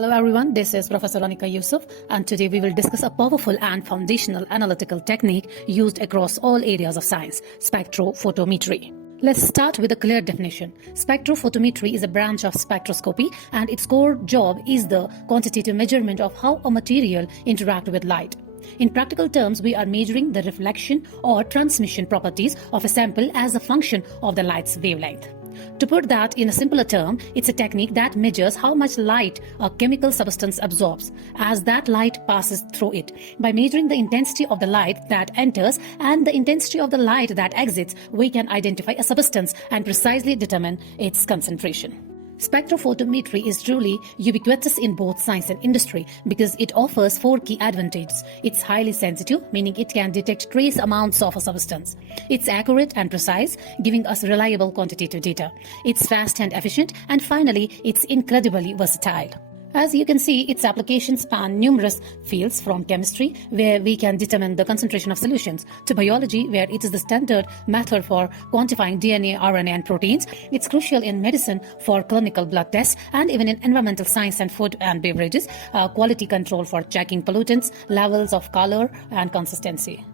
Hello everyone, this is Professor Anika Yusuf, and today we will discuss a powerful and foundational analytical technique used across all areas of science, spectrophotometry. Let's start with a clear definition. Spectrophotometry is a branch of spectroscopy, and its core job is the quantitative measurement of how a material interacts with light. In practical terms, we are measuring the reflection or transmission properties of a sample as a function of the light's wavelength. To put that in a simpler term, it's a technique that measures how much light a chemical substance absorbs as that light passes through it. By measuring the intensity of the light that enters and the intensity of the light that exits, we can identify a substance and precisely determine its concentration. Spectrophotometry is truly ubiquitous in both science and industry because it offers four key advantages. It's highly sensitive, meaning it can detect trace amounts of a substance. It's accurate and precise, giving us reliable quantitative data. It's fast and efficient, and finally, it's incredibly versatile. As you can see, its applications span numerous fields, from chemistry, where we can determine the concentration of solutions, to biology, where it is the standard method for quantifying DNA, RNA, and proteins. It's crucial in medicine for clinical blood tests, and even in environmental science and food and beverages, quality control for checking pollutants, levels of color, and consistency.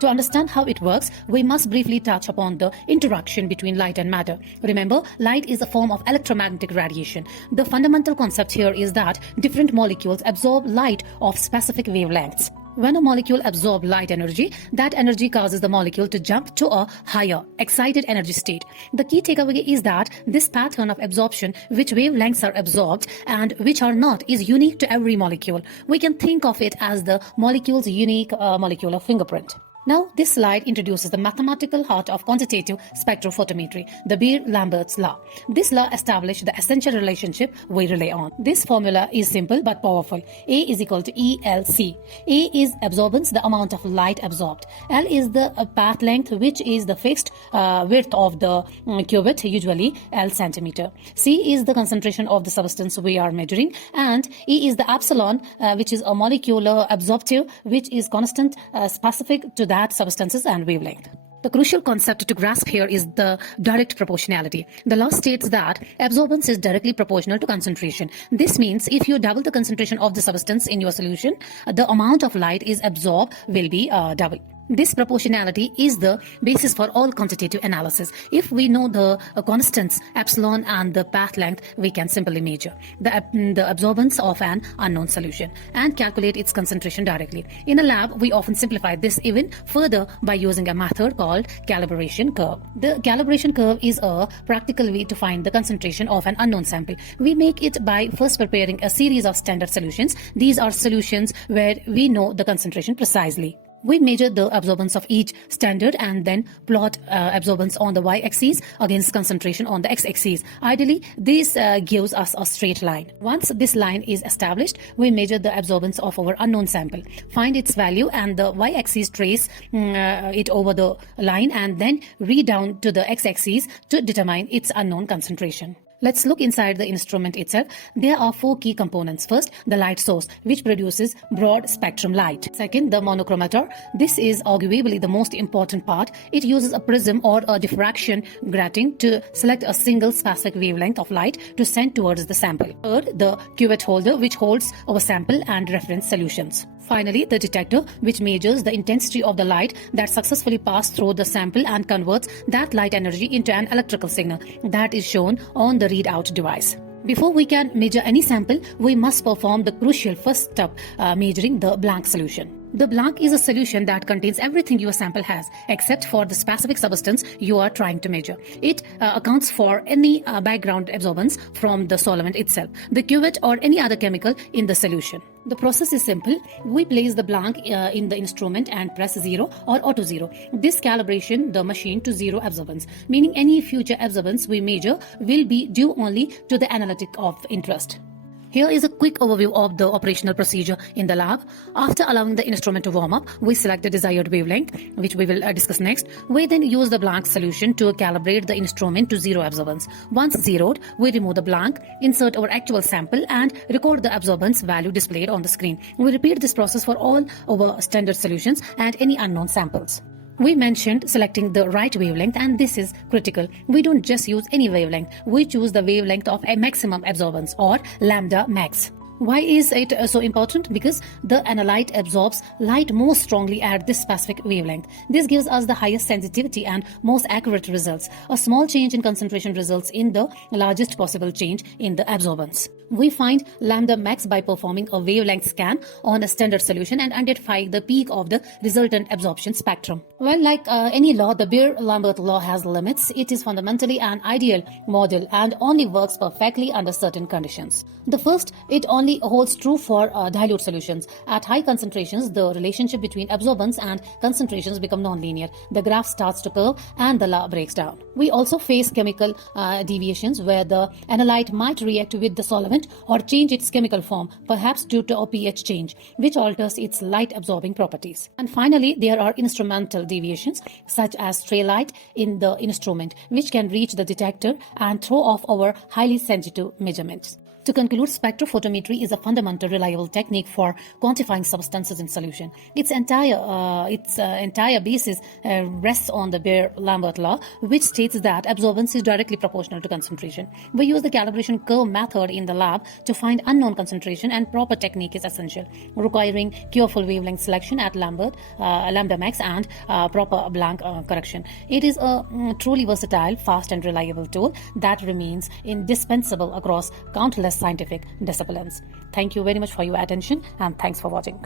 To understand how it works, we must briefly touch upon the interaction between light and matter. Remember, light is a form of electromagnetic radiation. The fundamental concept here is that different molecules absorb light of specific wavelengths. When a molecule absorbs light energy, that energy causes the molecule to jump to a higher, excited energy state. The key takeaway is that this pattern of absorption, which wavelengths are absorbed and which are not, is unique to every molecule. We can think of it as the molecule's unique molecular fingerprint. Now, this slide introduces the mathematical heart of quantitative spectrophotometry, the Beer-Lambert's law. This law established the essential relationship we rely on. This formula is simple but powerful. A is equal to ELC. A is absorbance, the amount of light absorbed. L is the path length, which is the fixed width of the cubit, usually L centimeter. C is the concentration of the substance we are measuring. And E is the epsilon, which is a molecular absorptive, which is constant, specific to that substances and wavelength. The crucial concept to grasp here is the direct proportionality. The law states that absorbance is directly proportional to concentration. This means if you double the concentration of the substance in your solution, the amount of light is absorbed will be double. This proportionality is the basis for all quantitative analysis. If we know the constants epsilon and the path length, we can simply measure the absorbance of an unknown solution and calculate its concentration directly. In a lab, we often simplify this even further by using a method called calibration curve. The calibration curve is a practical way to find the concentration of an unknown sample. We make it by first preparing a series of standard solutions. These are solutions where we know the concentration precisely. We measure the absorbance of each standard and then plot absorbance on the y-axis against concentration on the x-axis. Ideally, this gives us a straight line. Once this line is established, we measure the absorbance of our unknown sample, find its value, and the y-axis trace it over the line, and then read down to the x-axis to determine its unknown concentration. Let's look inside the instrument itself. There are four key components. First, the light source, which produces broad spectrum light. Second, the monochromator. This is arguably the most important part. It uses a prism or a diffraction grating to select a single specific wavelength of light to send towards the sample. Third, the cuvette holder, which holds our sample and reference solutions. Finally, the detector, which measures the intensity of the light that successfully passed through the sample and converts that light energy into an electrical signal that is shown on the readout device. Before we can measure any sample, we must perform the crucial first step, measuring the blank solution. The blank is a solution that contains everything your sample has, except for the specific substance you are trying to measure. It accounts for any background absorbance from the solvent itself, the cuvette, or any other chemical in the solution. The process is simple. We place the blank in the instrument and press 0 or auto 0. This calibration the machine to 0 absorbance, meaning any future absorbance we measure will be due only to the analytic of interest. Here is a quick overview of the operational procedure in the lab. After allowing the instrument to warm up, we select the desired wavelength, which we will discuss next. We then use the blank solution to calibrate the instrument to 0 absorbance. Once zeroed, we remove the blank, insert our actual sample, and record the absorbance value displayed on the screen. We repeat this process for all our standard solutions and any unknown samples. We mentioned selecting the right wavelength, and this is critical. We don't just use any wavelength. We choose the wavelength of a maximum absorbance, or lambda max. Why is it so important? Because the analyte absorbs light most strongly at this specific wavelength. This gives us the highest sensitivity and most accurate results. A small change in concentration results in the largest possible change in the absorbance. We find lambda max by performing a wavelength scan on a standard solution and identify the peak of the resultant absorption spectrum. Well, like any law, the Beer-Lambert law has limits. It is fundamentally an ideal model and only works perfectly under certain conditions. The first, it only holds true for dilute solutions. At high concentrations, the relationship between absorbance and concentrations become nonlinear. The graph starts to curve and the law breaks down. We also face chemical deviations where the analyte might react with the solvent or change its chemical form, perhaps due to a pH change, which alters its light absorbing properties. And finally, there are instrumental deviations such as stray light in the instrument, which can reach the detector and throw off our highly sensitive measurements. To conclude, spectrophotometry is a fundamental, reliable technique for quantifying substances in solution. Its entire basis rests on the Beer-Lambert law, which states that absorbance is directly proportional to concentration. We use the calibration curve method in the lab to find unknown concentration, and proper technique is essential, requiring careful wavelength selection at lambda max and proper blank correction. It is a truly versatile, fast and reliable tool that remains indispensable across countless scientific disciplines. Thank you very much for your attention and thanks for watching.